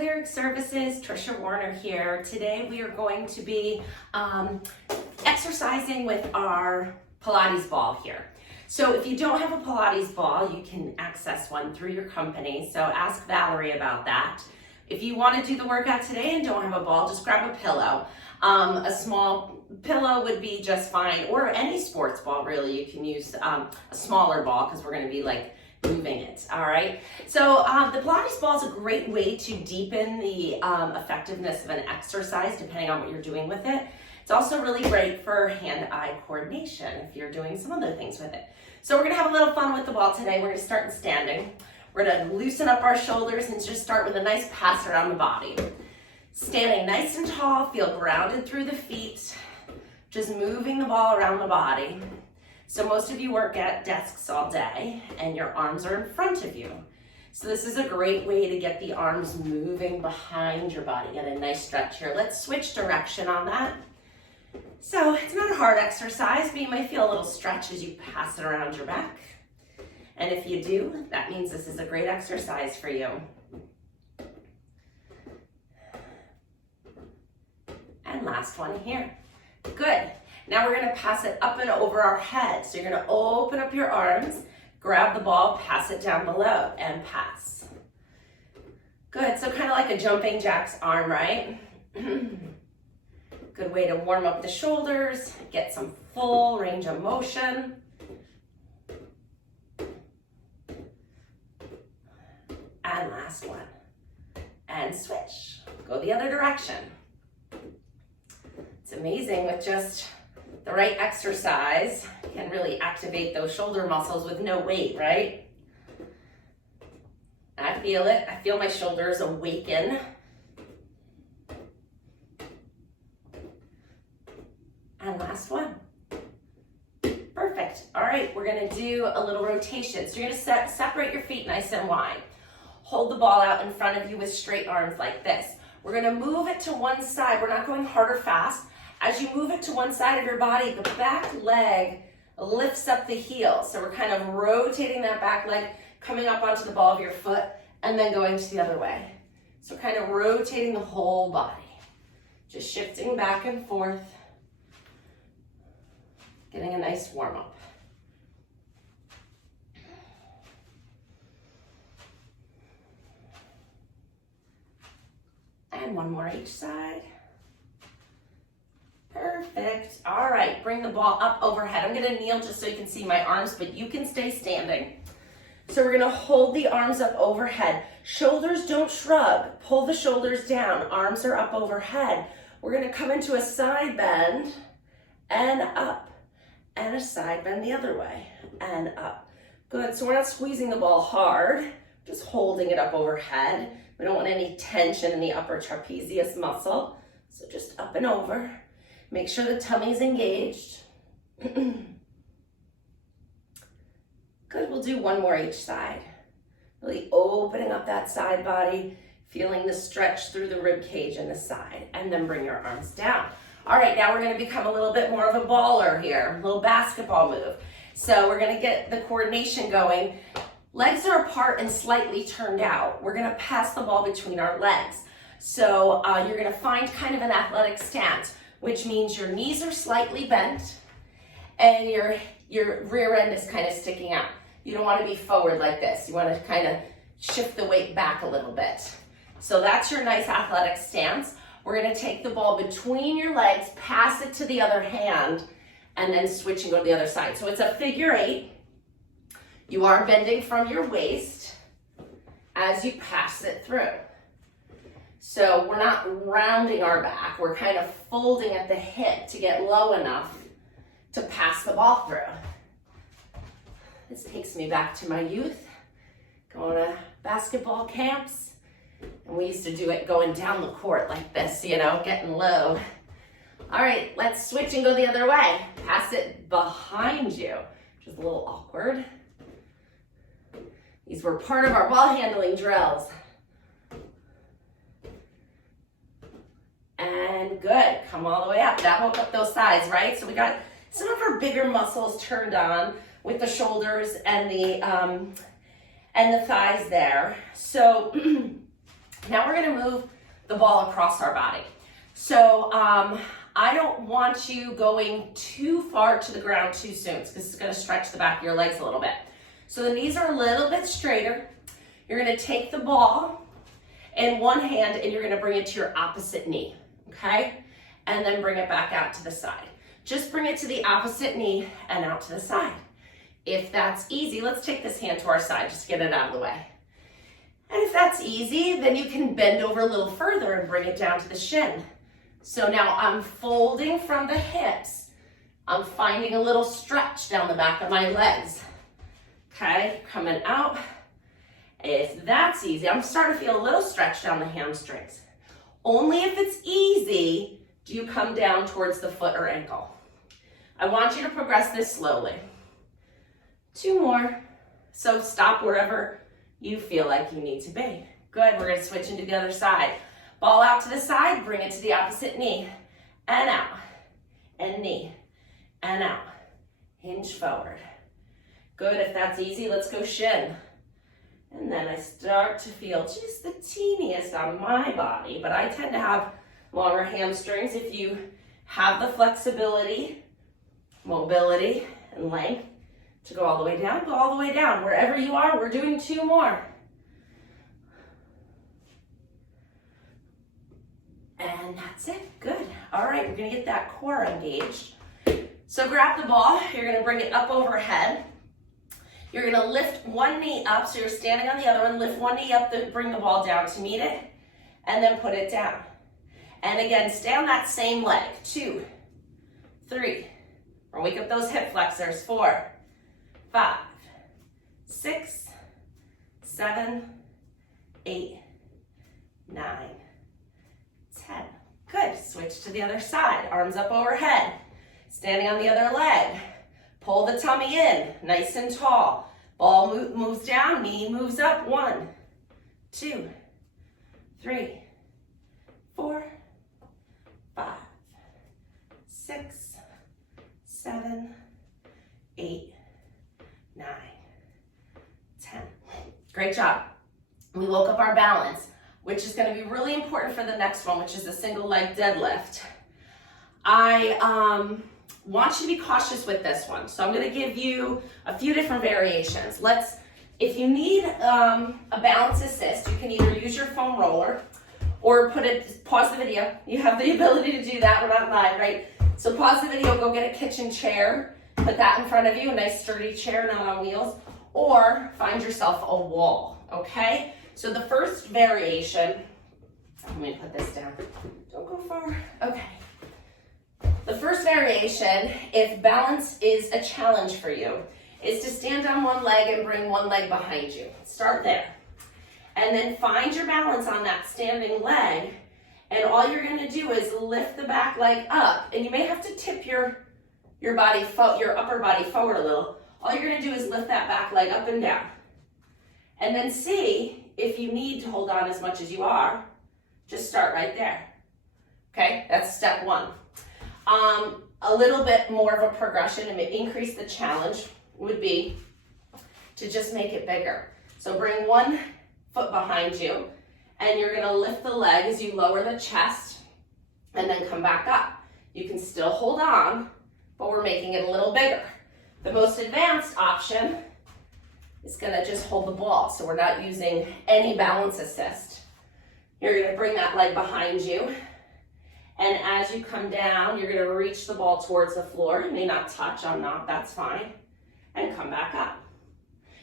Lyric Services, Trisha Warner here. Today we are going to be exercising with our Pilates ball here. So if you don't have a Pilates ball, you can access one through your company. So ask Valerie about that. If you want to do the workout today and don't have a ball, just grab a pillow. A small pillow would be just fine, or any sports ball really. You can use a smaller ball because we're going to be like moving it, all right? So the Pilates ball is a great way to deepen the effectiveness of an exercise depending on what you're doing with it. It's also really great for hand-eye coordination if you're doing some other things with it. So we're gonna have a little fun with the ball today. We're gonna start in standing. We're gonna loosen up our shoulders and just start with a nice pass around the body. Standing nice and tall, feel grounded through the feet, just moving the ball around the body. So most of you work at desks all day and your arms are in front of you. So this is a great way to get the arms moving behind your body. Get a nice stretch here. Let's switch direction on that. So it's not a hard exercise, but you might feel a little stretch as you pass it around your back. And if you do, that means this is a great exercise for you. And last one here. Good. Now we're gonna pass it up and over our head. So you're gonna open up your arms, grab the ball, pass it down below, and pass. Good, so kind of like a jumping jack's arm, right? Good way to warm up the shoulders, get some full range of motion. And last one. And switch, go the other direction. It's amazing with just the right exercise can really activate those shoulder muscles with no weight, right? I feel it. I feel my shoulders awaken. And last one. Perfect. All right, we're gonna do a little rotation. So you're gonna separate your feet nice and wide. Hold the ball out in front of you with straight arms like this. We're gonna move it to one side. We're not going hard or fast. As you move it to one side of your body, the back leg lifts up the heel. So we're kind of rotating that back leg, coming up onto the ball of your foot, and then going to the other way. So kind of rotating the whole body. Just shifting back and forth, getting a nice warm up. And one more each side. Perfect. All right, bring the ball up overhead. I'm gonna kneel just so you can see my arms, but you can stay standing. So we're gonna hold the arms up overhead. Shoulders don't shrug. Pull the shoulders down. Arms are up overhead. We're gonna come into a side bend and up, and a side bend the other way and up. Good, so we're not squeezing the ball hard, just holding it up overhead. We don't want any tension in the upper trapezius muscle. So just up and over. Make sure the tummy's engaged. Good, we'll do one more each side. Really opening up that side body, feeling the stretch through the rib cage and the side, and then bring your arms down. All right, now we're gonna become a little bit more of a baller here, a little basketball move. So we're gonna get the coordination going. Legs are apart and slightly turned out. We're gonna pass the ball between our legs. So you're gonna find kind of an athletic stance, which means your knees are slightly bent and your rear end is kind of sticking out. You don't want to be forward like this. You want to kind of shift the weight back a little bit. So that's your nice athletic stance. We're going to take the ball between your legs, pass it to the other hand, and then switch and go to the other side. So it's a figure 8. You are bending from your waist as you pass it through. So we're not rounding our back, we're kind of folding at the hip to get low enough to pass the ball through. This takes me back to my youth, going to basketball camps, and we used to do it going down the court like this, you know, getting low. All right, let's switch and go the other way. Pass it behind you, which is a little awkward. These were part of our ball handling drills. And good, come all the way up. That woke up those thighs, right? So we got some of our bigger muscles turned on with the shoulders and the thighs there. So Now we're gonna move the ball across our body. So I don't want you going too far to the ground too soon because it's gonna stretch the back of your legs a little bit. So the knees are a little bit straighter. You're gonna take the ball in one hand and you're gonna bring it to your opposite knee, okay? And then bring it back out to the side. Just bring it to the opposite knee and out to the side. If that's easy, let's take this hand to our side just to get it out of the way. And if that's easy, then you can bend over a little further and bring it down to the shin. So now I'm folding from the hips. I'm finding a little stretch down the back of my legs. Okay, coming out. If that's easy, I'm starting to feel a little stretch down the hamstrings. Only if it's easy do you come down towards the foot or ankle. I want you to progress this slowly. 2 more. So stop wherever you feel like you need to be. Good, we're gonna switch into the other side. Ball out to the side, bring it to the opposite knee, and out, and knee, and out. Hinge forward. Good, if that's easy, let's go shin. And then I start to feel just the teeniest on my body, but I tend to have longer hamstrings. If you have the flexibility, mobility, and length to go all the way down, go all the way down. Wherever you are, we're doing 2 more. And that's it, good. All right, we're gonna get that core engaged. So grab the ball, you're gonna bring it up overhead. You're gonna lift one knee up, so you're standing on the other one, lift one knee up, then bring the ball down to meet it, and then put it down. And again, stay on that same leg. 2, 3, or wake up those hip flexors. 4, 5, 6, 7, 8, 9, 10. Good, switch to the other side. Arms up overhead. Standing on the other leg. Pull the tummy in, nice and tall. Ball moves down, knee moves up. 1, 2, 3, 4, 5, 6, 7, 8, 9, 10. Great job. We woke up our balance, which is going to be really important for the next one, which is a single leg deadlift. I want you to be cautious with this one. So I'm going to give you a few different variations. If you need a balance assist, you can either use your foam roller or pause the video. You have the ability to do that. We're not live, right? So pause the video, go get a kitchen chair, put that in front of you, a nice sturdy chair, not on wheels, or find yourself a wall, okay? So the first variation, let me put this down. Don't go far. Okay. The first variation, if balance is a challenge for you, is to stand on one leg and bring one leg behind you. Start there. And then find your balance on that standing leg, and all you're gonna do is lift the back leg up, and you may have to tip your upper body forward a little. All you're gonna do is lift that back leg up and down. And then see if you need to hold on as much as you are, just start right there. Okay, that's step 1. A little bit more of a progression and increase the challenge would be to just make it bigger. So bring one foot behind you, and you're gonna lift the leg as you lower the chest and then come back up. You can still hold on, but we're making it a little bigger. The most advanced option is gonna just hold the ball, so we're not using any balance assist. You're gonna bring that leg behind you, and as you come down, you're gonna reach the ball towards the floor. You may not touch, I'm not, that's fine, and come back up.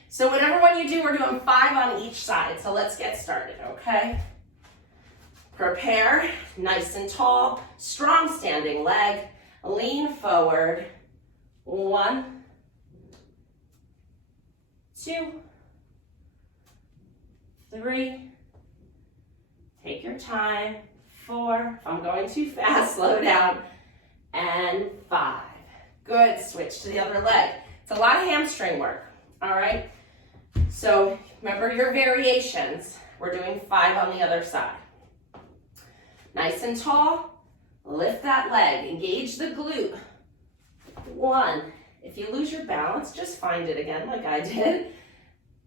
So whatever one you do, we're doing 5 on each side, so let's get started, okay? Prepare, nice and tall, strong standing leg, lean forward. 1, 2, 3, take your time. 4, if I'm going too fast, slow down, and 5. Good, switch to the other leg. It's a lot of hamstring work, all right? So remember your variations. We're doing 5 on the other side. Nice and tall, lift that leg, engage the glute. 1, if you lose your balance, just find it again like I did.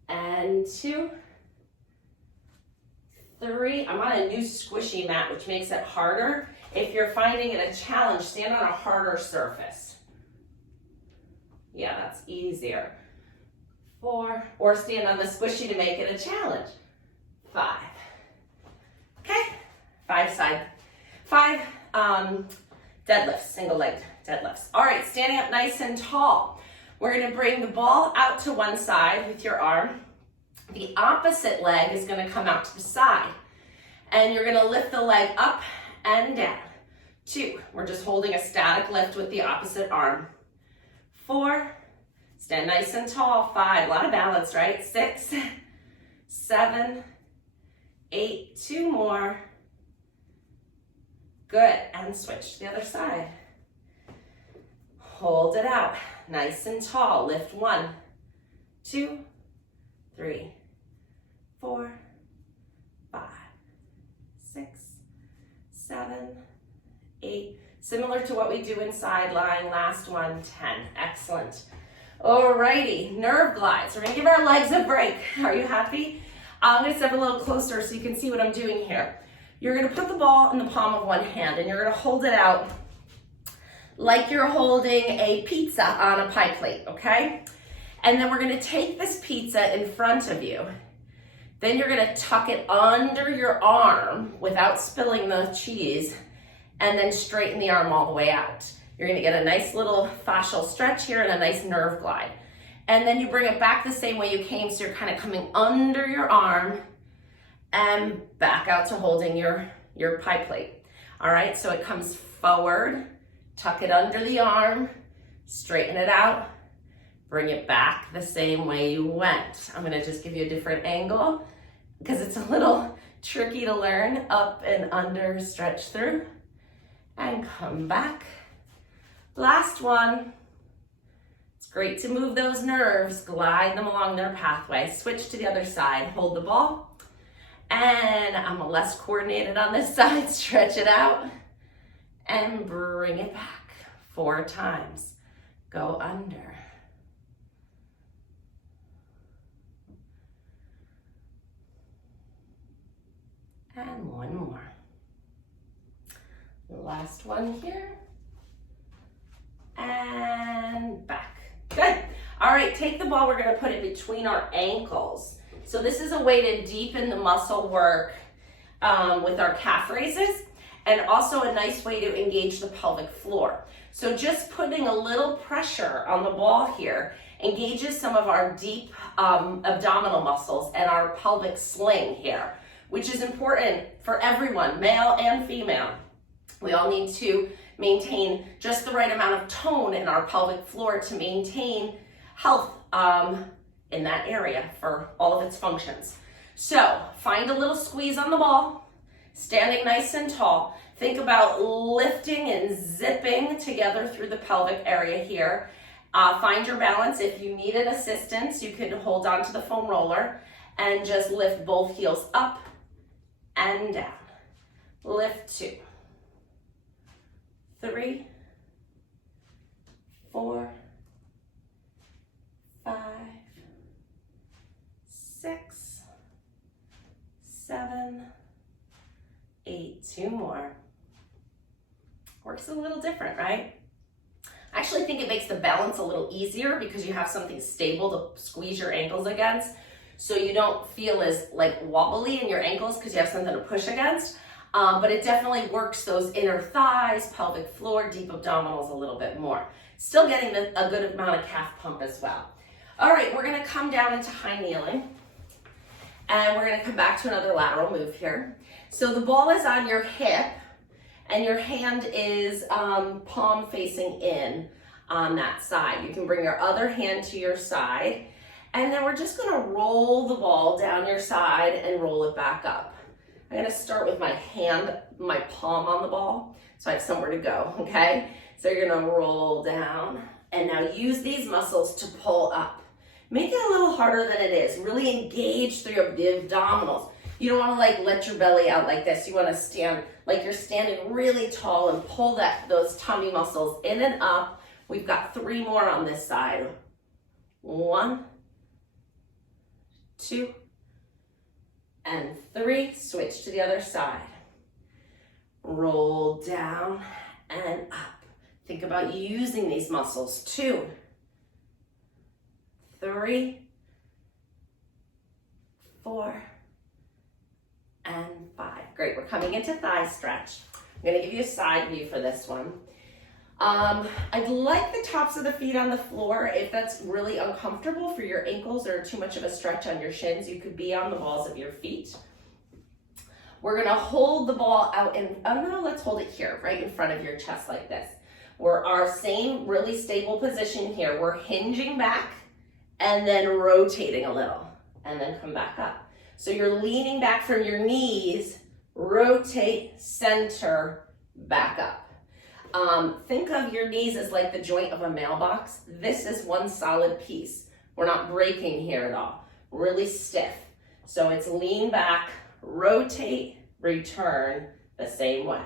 And 2, 3. I'm on a new squishy mat, which makes it harder. If you're finding it a challenge, stand on a harder surface. Yeah, that's easier. 4, or stand on the squishy to make it a challenge. 5. Okay, 5 deadlifts, single leg deadlifts. All right, standing up nice and tall. We're gonna bring the ball out to one side with your arm. The opposite leg is gonna come out to the side. And you're gonna lift the leg up and down. 2, we're just holding a static lift with the opposite arm. 4, stand nice and tall. 5, a lot of balance, right? 6, 7, 8, 2 more. Good, and switch to the other side. Hold it out, nice and tall. Lift 1, 2, 3, 4, 5, 6, 7, 8. Similar to what we do in side lying. Last one, 10. Excellent. Alrighty, nerve glides. We're gonna give our legs a break. Are you happy? I'm gonna step a little closer so you can see what I'm doing here. You're gonna put the ball in the palm of one hand and you're gonna hold it out like you're holding a pizza on a pie plate, okay? And then we're gonna take this pizza in front of you. Then you're gonna tuck it under your arm without spilling the cheese and then straighten the arm all the way out. You're gonna get a nice little fascial stretch here and a nice nerve glide. And then you bring it back the same way you came, so you're kind of coming under your arm and back out to holding your pie plate. All right, so it comes forward, tuck it under the arm, straighten it out, bring it back the same way you went. I'm gonna just give you a different angle because it's a little tricky to learn. Up and under, stretch through, and come back. Last one. It's great to move those nerves, glide them along their pathway. Switch to the other side, hold the ball. And I'm less coordinated on this side, stretch it out and bring it back 4 times. Go under. And one more. The last one here. And back. Good. All right, take the ball, we're gonna put it between our ankles. So this is a way to deepen the muscle work with our calf raises, and also a nice way to engage the pelvic floor. So just putting a little pressure on the ball here engages some of our deep abdominal muscles and our pelvic sling here, which is important for everyone, male and female. We all need to maintain just the right amount of tone in our pelvic floor to maintain health in that area for all of its functions. So find a little squeeze on the ball, standing nice and tall. Think about lifting and zipping together through the pelvic area here. Find your balance. If you needed assistance, you could hold on to the foam roller and just lift both heels up and down. Lift 2, 3, 4, 5, 6, 7, 8, 2 more. Works a little different, right? I actually think it makes the balance a little easier because you have something stable to squeeze your ankles against, so you don't feel as like wobbly in your ankles because you have something to push against. But it definitely works those inner thighs, pelvic floor, deep abdominals a little bit more. Still getting a good amount of calf pump as well. All right, we're gonna come down into high kneeling, and we're gonna come back to another lateral move here. So the ball is on your hip, and your hand is palm facing in on that side. You can bring your other hand to your side, and then we're just gonna roll the ball down your side and roll it back up. I'm gonna start with my hand, my palm on the ball, so I have somewhere to go, okay? So you're gonna roll down, and now use these muscles to pull up. Make it a little harder than it is. Really engage through the abdominals. You don't wanna like let your belly out like this. You wanna stand like you're standing really tall and pull those tummy muscles in and up. We've got 3 more on this side. 1, 2, and 3. Switch to the other side. Roll down and up. Think about using these muscles. 2, 3, 4, and 5. Great, we're coming into thigh stretch. I'm gonna give you a side view for this one. I'd like the tops of the feet on the floor. If that's really uncomfortable for your ankles or too much of a stretch on your shins, you could be on the balls of your feet. We're gonna hold the ball out and, oh no, let's hold it here, right in front of your chest like this. We're our same really stable position here. We're hinging back and then rotating a little and then come back up. So you're leaning back from your knees, rotate, center, back up. Think of your knees as like the joint of a mailbox. This is one solid piece. We're not breaking here at all. Really stiff. So it's lean back, rotate, return the same way.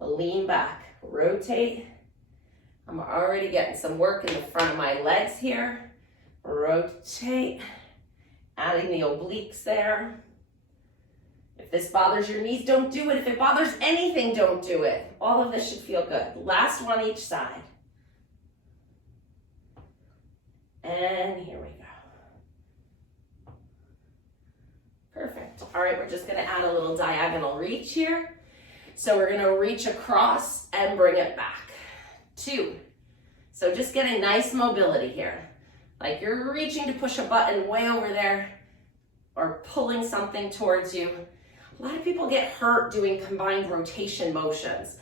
Lean back, rotate. I'm already getting some work in the front of my legs here. Rotate, adding the obliques there. If this bothers your knees, don't do it. If it bothers anything, don't do it. All of this should feel good. Last one each side. And here we go. Perfect. All right, we're just gonna add a little diagonal reach here. So we're gonna reach across and bring it back. 2. So just getting nice mobility here. Like you're reaching to push a button way over there or pulling something towards you. A lot of people get hurt doing combined rotation motions.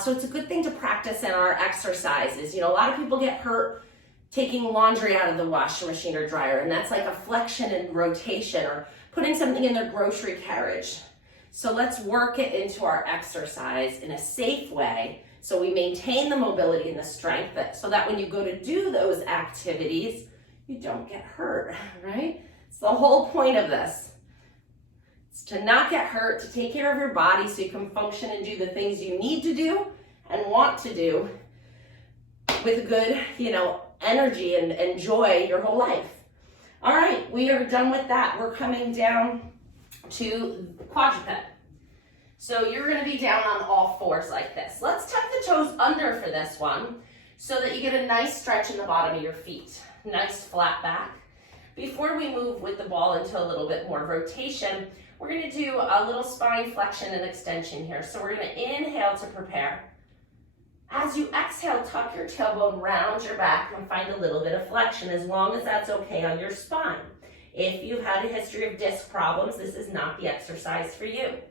So it's a good thing to practice in our exercises. You know, a lot of people get hurt taking laundry out of the washing machine or dryer, and that's like a flexion and rotation, or putting something in their grocery carriage. So let's work it into our exercise in a safe way so we maintain the mobility and the strength so that when you go to do those activities, you don't get hurt, right? It's the whole point of this. It's to not get hurt, to take care of your body so you can function and do the things you need to do and want to do with good, energy and joy your whole life. All right, we are done with that. We're coming down to quadruped. So you're gonna be down on all fours like this. Let's tuck the toes under for this one so that you get a nice stretch in the bottom of your feet. Nice flat back. Before we move with the ball into a little bit more rotation, we're gonna do a little spine flexion and extension here. So we're gonna inhale to prepare. As you exhale, tuck your tailbone, round your back, and find a little bit of flexion, as long as that's okay on your spine. If you've had a history of disc problems, this is not the exercise for you.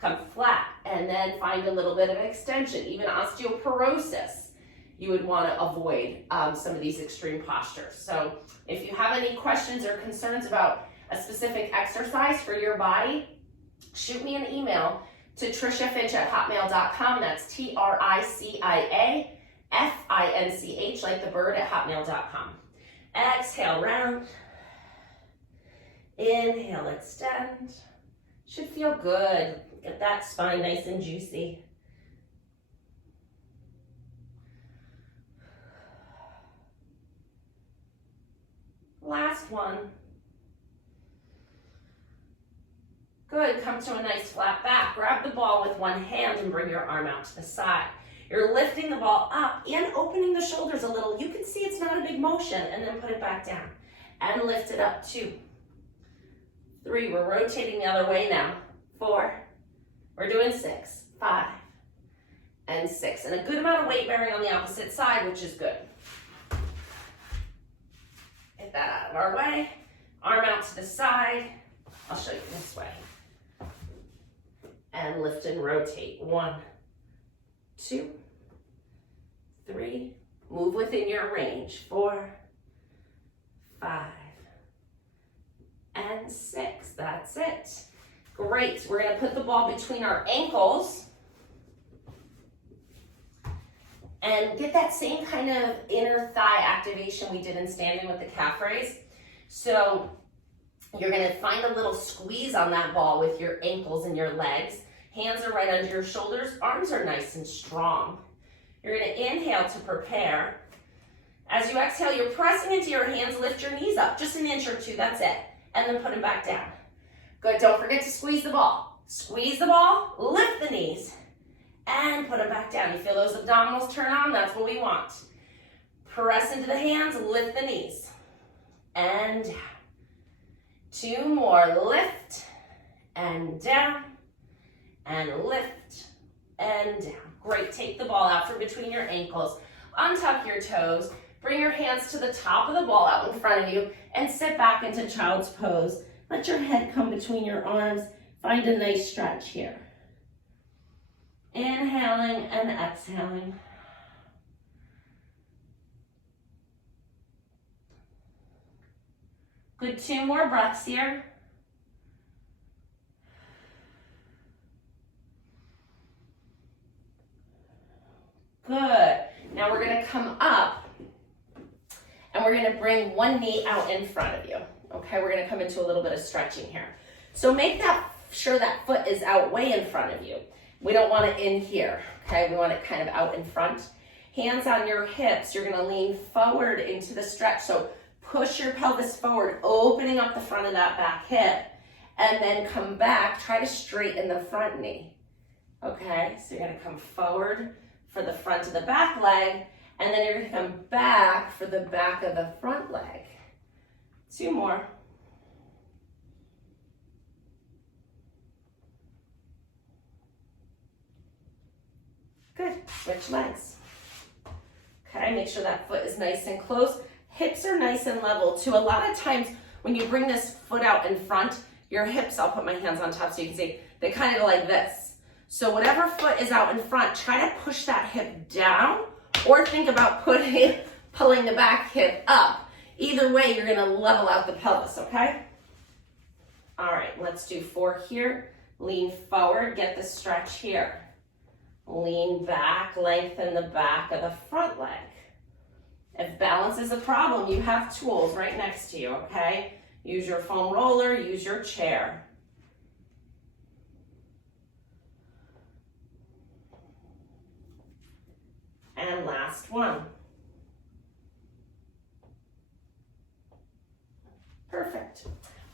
Come flat, and then find a little bit of extension. Even osteoporosis, you would want to avoid some of these extreme postures. So if you have any questions or concerns about a specific exercise for your body, shoot me an email to triciafinch@hotmail.com. That's TRICIAFINCH, like the bird, @hotmail.com. Exhale, round. Inhale, extend. Should feel good. Get that spine nice and juicy. Last one. Good, come to a nice flat back. Grab the ball with one hand and bring your arm out to the side. You're lifting the ball up and opening the shoulders a little. You can see it's not a big motion, and then put it back down. And lift it up, 2, 3, we're rotating the other way now. 4, we're doing 6, 5, and 6. And a good amount of weight bearing on the opposite side, which is good. Get that out of our way. Arm out to the side. I'll show you this way. And lift and rotate. 1, 2, 3. Move within your range. 4, 5, and 6. That's it. Great. We're going to put the ball between our ankles and get that same kind of inner thigh activation we did in standing with the calf raise. So you're going to find a little squeeze on that ball with your ankles and your legs. Hands are right under your shoulders. Arms are nice and strong. You're going to inhale to prepare. As you exhale, you're pressing into your hands. Lift your knees up just an inch or two. That's it. And then put them back down. Good, don't forget to squeeze the ball. Squeeze the ball, lift the knees, and put them back down. You feel those abdominals turn on? That's what we want. Press into the hands, lift the knees, and down. 2 more, lift, and down, and lift, and down. Great, take the ball out from between your ankles. Untuck your toes, bring your hands to the top of the ball out in front of you, and sit back into child's pose. Let your head come between your arms. Find a nice stretch here. Inhaling and exhaling. Good, 2 more breaths here. Good. Now we're going to come up and we're going to bring one knee out in front of you. Okay, we're going to come into a little bit of stretching here. So make sure that foot is out way in front of you. We don't want it in here, okay? We want it kind of out in front. Hands on your hips. You're going to lean forward into the stretch. So push your pelvis forward, opening up the front of that back hip, and then come back. Try to straighten the front knee, okay? So you're going to come forward for the front of the back leg, and then you're going to come back for the back of the front leg. 2 more. Good. Switch legs. Okay, make sure that foot is nice and close. Hips are nice and level too. A lot of times when you bring this foot out in front, your hips, I'll put my hands on top so you can see, they kind of go like this. So whatever foot is out in front, try to push that hip down or think about pulling the back hip up. Either way, you're gonna level out the pelvis, okay? All right, let's do 4 here. Lean forward, get the stretch here. Lean back, lengthen the back of the front leg. If balance is a problem, you have tools right next to you, okay? Use your foam roller, use your chair. And last one. Perfect.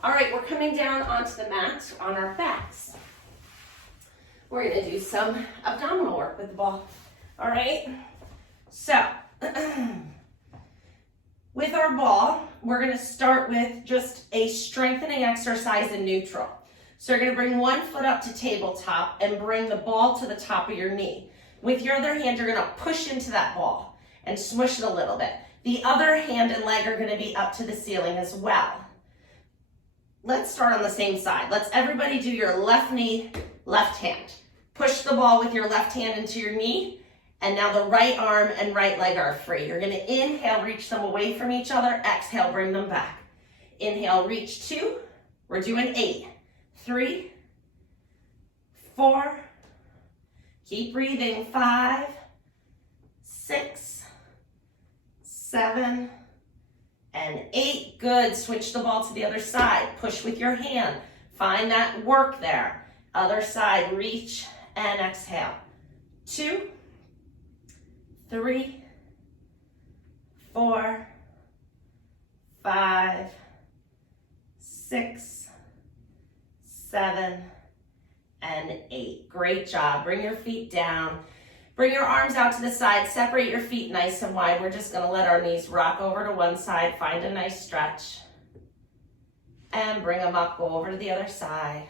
All right, we're coming down onto the mat on our backs. We're gonna do some abdominal work with the ball. All right, so with our ball, we're gonna start with just a strengthening exercise in neutral. So you're gonna bring one foot up to tabletop and bring the ball to the top of your knee. With your other hand, you're gonna push into that ball and smush it a little bit. The other hand and leg are gonna be up to the ceiling as well. Let's start on the same side. Let's everybody do your left knee, left hand. Push the ball with your left hand into your knee, and now the right arm and right leg are free. You're gonna inhale, reach them away from each other. Exhale, bring them back. Inhale, reach 2. We're doing 8. 3, 4, keep breathing. 5, 6, 7, and 8. Good. Switch the ball to the other side. Push with your hand. Find that work there. Other side, reach and exhale. 2, 3, 4, 5, 6, 7, and 8. Great job. Bring your feet down. Bring your arms out to the side. Separate your feet nice and wide. We're just going to let our knees rock over to one side. Find a nice stretch. And bring them up. Go over to the other side.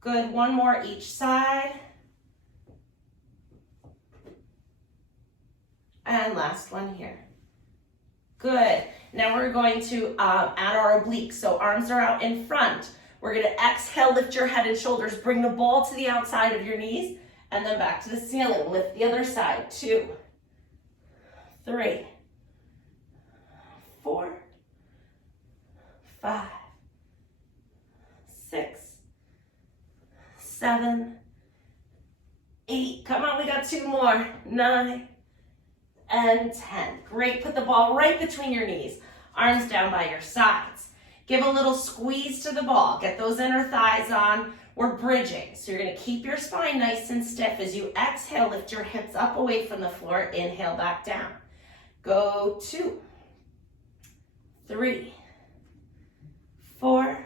Good. One more each side. And last one here. Good. Now we're going to add our obliques. So arms are out in front. We're going to exhale, lift your head and shoulders. Bring the ball to the outside of your knees and then back to the ceiling. Lift the other side. 2, 3, 4, 5, 6, 7, 8. Come on, we got 2 more. 9 and 10. Great. Put the ball right between your knees. Arms down by your sides. Give a little squeeze to the ball. Get those inner thighs on. We're bridging. So you're going to keep your spine nice and stiff. As you exhale, lift your hips up away from the floor. Inhale back down. Go 2, 3, 4,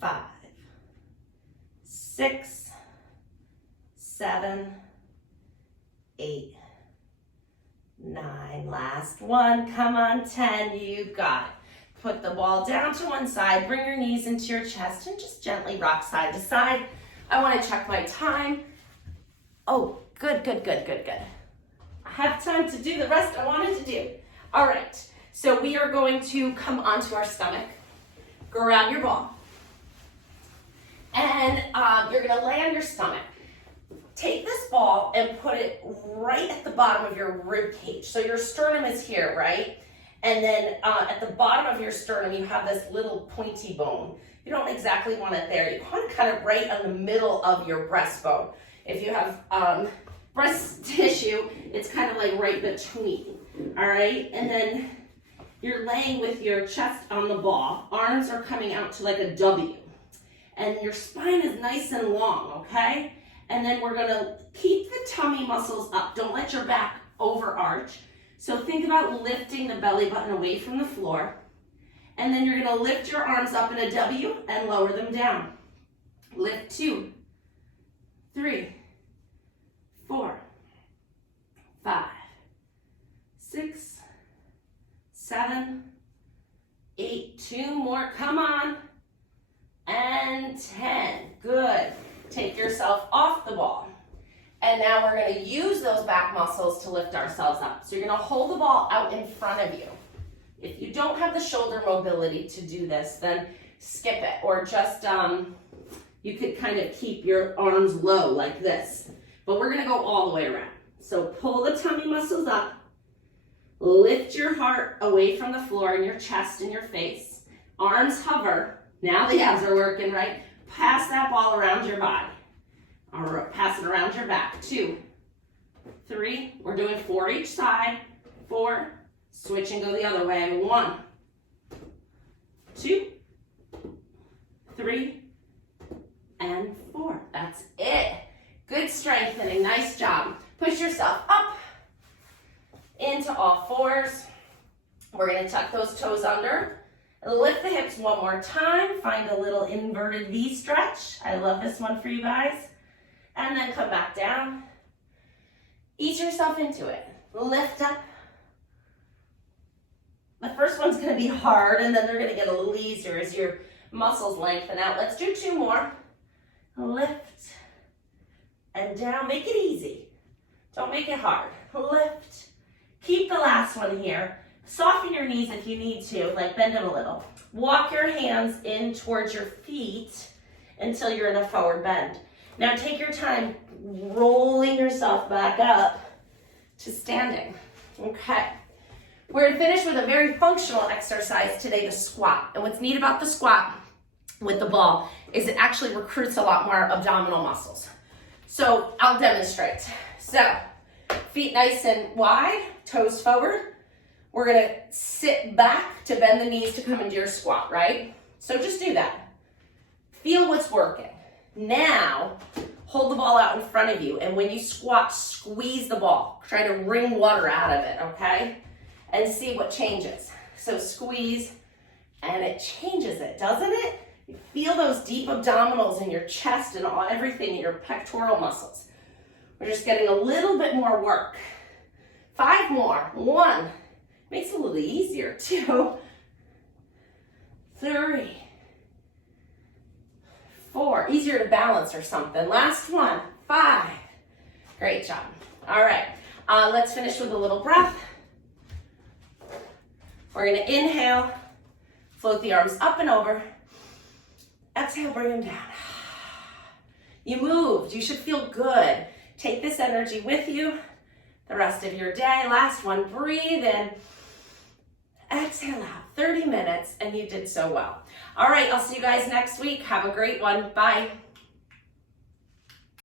5, 6, 7, 8, 9. Last one. Come on, 10. You got it. Put the ball down to one side. Bring your knees into your chest and just gently rock side to side. I want to check my time. Oh, good, good, good, good, good. I have time to do the rest I wanted to do. All right. So we are going to come onto our stomach. Grab your ball. And you're going to lay on your stomach. Take this ball and put it right at the bottom of your rib cage. So your sternum is here, right? And then at the bottom of your sternum, you have this little pointy bone. You don't exactly want it there. You want it kind of right on the middle of your breastbone. If you have breast tissue, it's kind of like right between, all right? And then you're laying with your chest on the ball. Arms are coming out to like a W. And your spine is nice and long, okay? And then we're gonna keep the tummy muscles up. Don't let your back overarch. So think about lifting the belly button away from the floor. And then you're gonna lift your arms up in a W and lower them down. Lift 2, 3, 4, 5, 6, 7, 8, 2 more, come on, and 10, good. Take yourself off the ball. And now we're gonna use those back muscles to lift ourselves up. So you're gonna hold the ball out in front of you. If you don't have the shoulder mobility to do this, then skip it, or just, you could kind of keep your arms low like this. But we're gonna go all the way around. So pull the tummy muscles up, lift your heart away from the floor and your chest and your face. Arms hover. Now the abs are working, right? Pass that ball around your body. Or pass it around your back. 2, 3, we're doing 4 each side. 4, switch and go the other way. 1, 2, 3, and 4. That's it. Good strengthening, nice job. Push yourself up into all fours. We're gonna tuck those toes under. Lift the hips one more time. Find a little inverted V stretch. I love this one for you guys. And then come back down. Ease yourself into it. Lift up. The first one's gonna be hard, and then they're gonna get a little easier as your muscles lengthen out. Let's do 2 more. Lift and down. Make it easy. Don't make it hard. Lift. Keep the last one here. Soften your knees if you need to, like bend them a little. Walk your hands in towards your feet until you're in a forward bend. Now take your time rolling yourself back up to standing. Okay. We're gonna finish with a very functional exercise today, the squat. And what's neat about the squat with the ball is it actually recruits a lot more abdominal muscles. So I'll demonstrate. So feet nice and wide, toes forward. We're gonna sit back to bend the knees to come into your squat, right? So just do that. Feel what's working. Now, hold the ball out in front of you, and when you squat, squeeze the ball. Try to wring water out of it, okay? And see what changes. So squeeze, and it changes it, doesn't it? You feel those deep abdominals in your chest and everything in your pectoral muscles. We're just getting a little bit more work. 5 more. 1. Makes it a little easier. 2. 3. 4. Easier to balance or something. Last one. 5. Great job. All right. Let's finish with a little breath. We're going to inhale, float the arms up and over. Exhale, bring them down. You moved. You should feel good. Take this energy with you the rest of your day. Last one. Breathe in. Exhale out. 30 minutes, and you did so well. All right, I'll see you guys next week. Have a great one. Bye.